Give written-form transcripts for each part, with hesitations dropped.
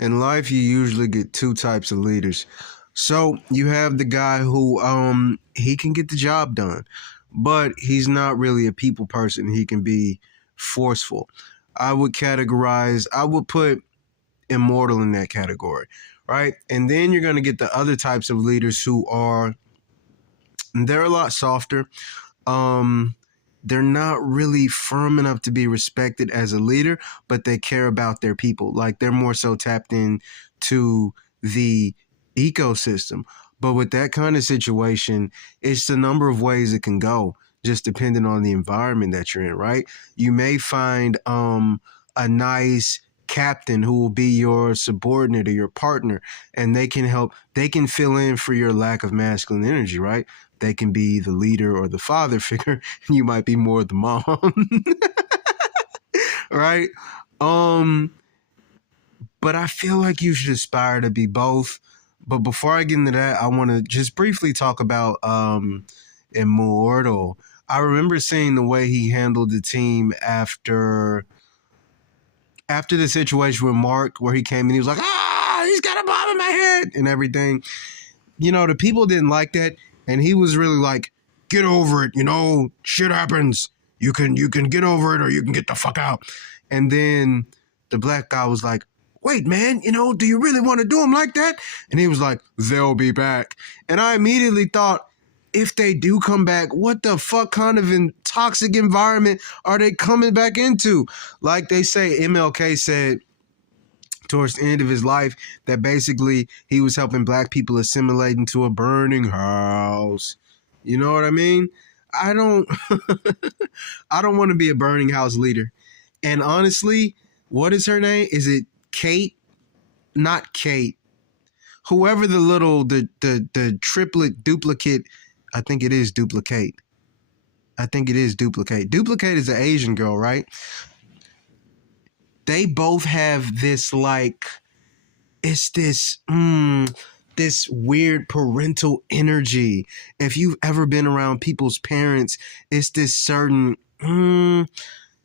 In life, you usually get two types of leaders. So you have the guy who he can get the job done, but he's not really a people person. He can be forceful. I would put immortal in that category, right? And then you're going to get the other types of leaders who are they're a lot softer. Um they're not really firm enough to be respected as a leader, but they care about their people. Like they're more so tapped in to the ecosystem. But with that kind of situation, it's the number of ways it can go, just depending on the environment that you're in, right? You may find a nice captain who will be your subordinate or your partner, and they can fill in for your lack of masculine energy, right? They can be the leader or the father figure. You might be more the mom, right? Um, but I feel like you should aspire to be both. But before I get into that, I want to just briefly talk about Immortal. I remember seeing the way he handled the team after the situation with Mark, where he came and he was like, he's got a bomb in my head and everything. You know, the people didn't like that. And he was really like, get over it. You know, shit happens. You can get over it or you can get the fuck out. And then the black guy was like, wait, man, you know, do you really want to do him like that? And he was like, they'll be back. And I immediately thought, if they do come back, what the fuck kind of toxic environment are they coming back into? Like they say, MLK said towards the end of his life that basically he was helping black people assimilate into a burning house. You know what I mean? I don't I don't want to be a burning house leader. And honestly, what is her name? Is it Kate? Not Kate. Whoever the triplet duplicate, I think it is Duplicate. I think it is Duplicate. Duplicate is an Asian girl, right? They both have this like, it's this weird parental energy. If you've ever been around people's parents, it's this certain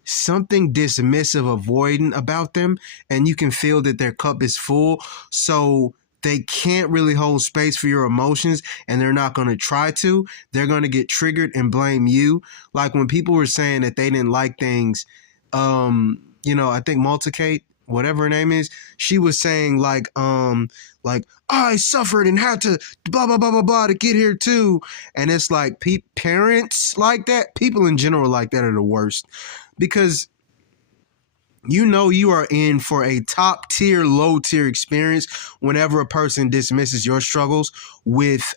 something dismissive, avoidant about them, and you can feel that their cup is full. So they can't really hold space for your emotions, and they're not going to try to. They're going to get triggered and blame you. Like when people were saying that they didn't like things, I think Multicate, whatever her name is, she was saying like I suffered and had to blah blah blah blah blah to get here too. And it's like parents like that, people in general like that are the worst, because you know you are in for a top tier, low tier experience whenever a person dismisses your struggles with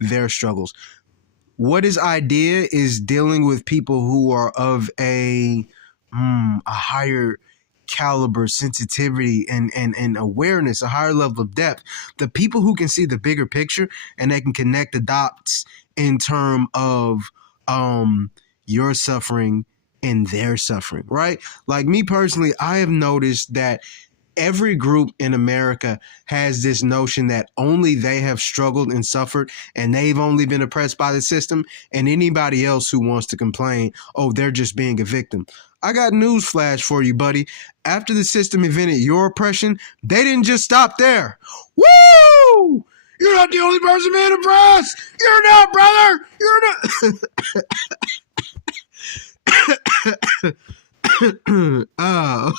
their struggles. What is idea is dealing with people who are of a higher caliber, sensitivity, and awareness, a higher level of depth. The people who can see the bigger picture and they can connect the dots in terms of your suffering and their suffering, right? Like me personally, I have noticed that every group in America has this notion that only they have struggled and suffered and they've only been oppressed by the system, and anybody else who wants to complain, oh, they're just being a victim. I got news flash for you, buddy. After the system invented your oppression, they didn't just stop there. Woo! You're not the only person being oppressed. You're not, brother. You're not. Oh.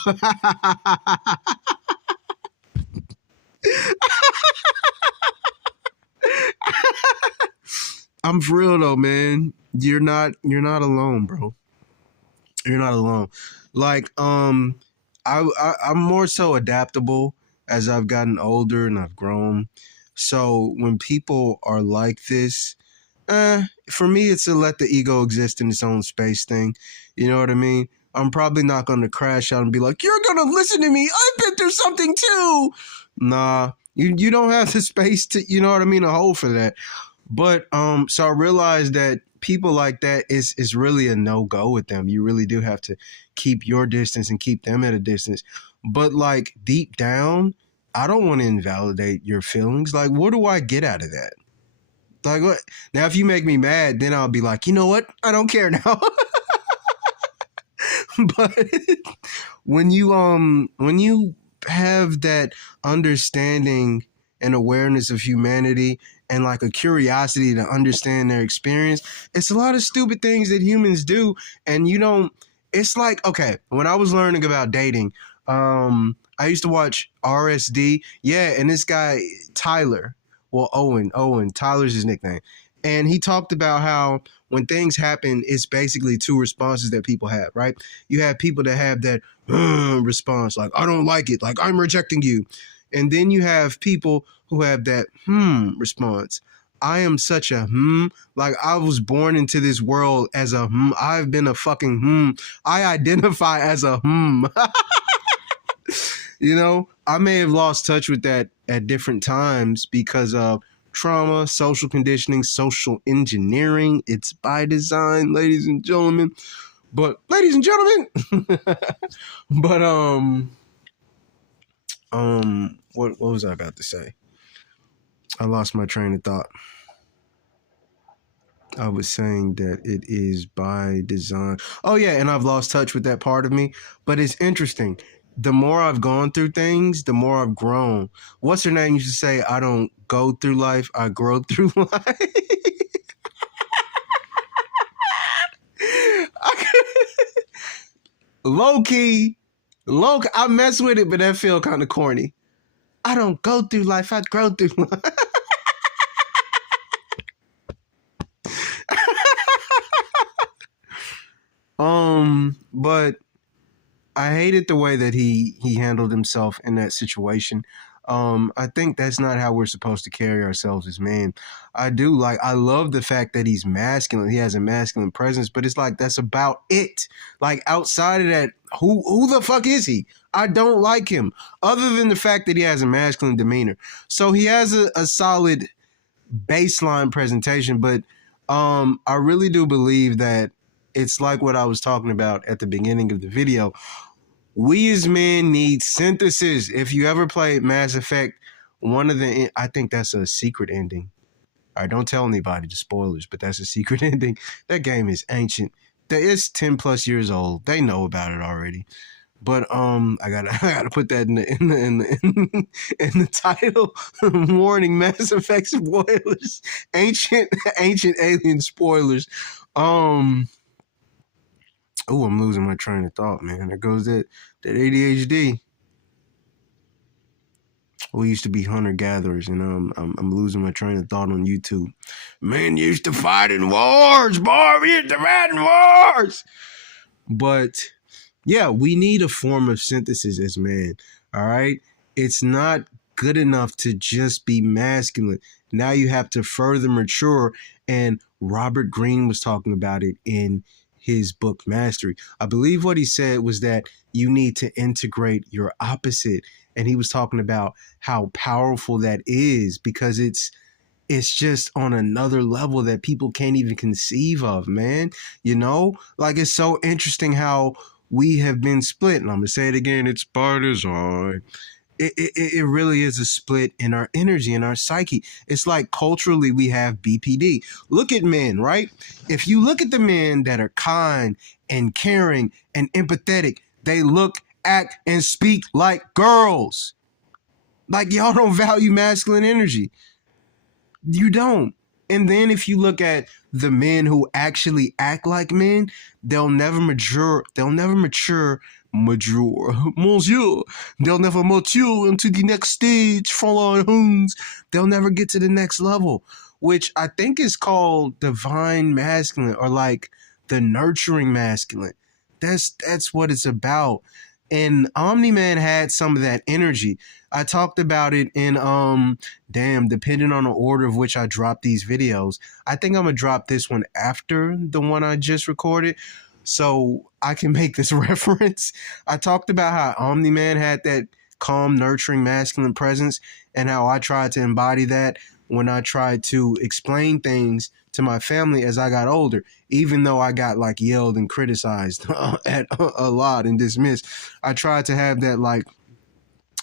I'm for real though, man. You're not alone, bro. You're not alone. Like, I'm more so adaptable as I've gotten older and I've grown. So when people are like this, for me, it's a let the ego exist in its own space thing. You know what I mean? I'm probably not going to crash out and be like, you're going to listen to me. I've been through something too. Nah, you don't have the space to, you know what I mean, to hold for that. But so I realized that people like that is really a no-go with them. You really do have to keep your distance and keep them at a distance. But like deep down, I don't want to invalidate your feelings. Like, what do I get out of that? Like what? Now, if you make me mad, then I'll be like, you know what? I don't care now. But when you have that understanding and awareness of humanity and like a curiosity to understand their experience. It's a lot of stupid things that humans do, and you don't. It's like, okay, when I was learning about dating, I used to watch RSD. Yeah, and this guy Tyler, well Owen, Tyler's his nickname, and he talked about how when things happen, it's basically two responses that people have, right? You have people that have that response, like, I don't like it, like, I'm rejecting you. And then you have people who have that response. I am such a like I was born into this world as a I've been a fucking I identify as a You know, I may have lost touch with that at different times because of trauma, social conditioning, social engineering. It's by design, ladies and gentlemen. But ladies and gentlemen, but what was I about to say? I lost my train of thought. I was saying that it is by design. Oh yeah, and I've lost touch with that part of me, but it's interesting. The more I've gone through things, the more I've grown. What's her name used to say, I don't go through life, I grow through life. Low key, I mess with it, but that feel kind of corny. I don't go through life, I grow through life. But I hated the way that he handled himself in that situation. I think that's not how we're supposed to carry ourselves as men. I love the fact that he's masculine. He has a masculine presence, but it's like that's about it. Like outside of that, who the fuck is he? I don't like him. Other than the fact that he has a masculine demeanor. So he has a solid baseline presentation, but I really do believe that it's like what I was talking about at the beginning of the video. We as men need synthesis. If you ever played Mass Effect, I think that's a secret ending. All right, don't tell anybody the spoilers, but that's a secret ending. That game is ancient. It's 10 plus years old. They know about it already. But I gotta put that in the title. Warning: Mass Effect spoilers. Ancient alien spoilers. Oh, I'm losing my train of thought, man. There goes that ADHD. We used to be hunter gatherers, and I'm losing my train of thought on YouTube. Men used to fight in wars, boy. We used to fight in wars. But yeah, we need a form of synthesis as men. All right, it's not good enough to just be masculine. Now you have to further mature, and Robert Greene was talking about it in his book Mastery. I believe what he said was that you need to integrate your opposite, and he was talking about how powerful that is because it's just on another level that people can't even conceive of, man. You know, like it's so interesting how we have been split, and I'm gonna say it again, it's by design. It really is a split in our energy and our psyche. It's like culturally we have BPD. Look at men, right? If you look at the men that are kind and caring and empathetic, they look, act, and speak like girls. Like y'all don't value masculine energy. You don't. And then if you look at the men who actually act like men, they'll never mature. Monsieur. They'll never mature into the next stage, Fräulein Huns. They'll never get to the next level, which I think is called divine masculine or like the nurturing masculine. That's what it's about. And Omni-Man had some of that energy. I talked about it in depending on the order of which I drop these videos. I think I'm gonna drop this one after the one I just recorded so I can make this reference. I talked about how Omni-Man had that calm, nurturing, masculine presence and how I tried to embody that when I tried to explain things to my family as I got older, even though I got like yelled and criticized at a lot and dismissed. I tried to have that like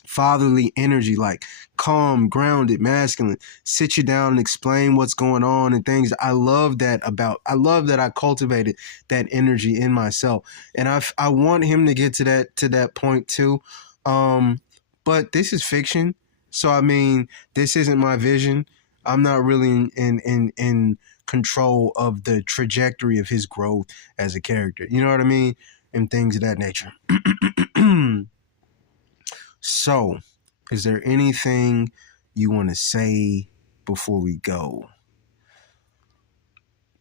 fatherly energy, like calm, grounded, masculine, sit you down and explain what's going on and things. I love that I cultivated that energy in myself. And I want him to get to that point too. But this is fiction. So I mean, this isn't my vision. I'm not really in control of the trajectory of his growth as a character. You know what I mean? And things of that nature. So, is there anything you want to say before we go?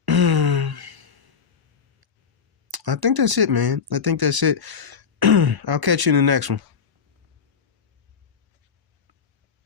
I think that's it, man. I think that's it. I'll catch you in the next one.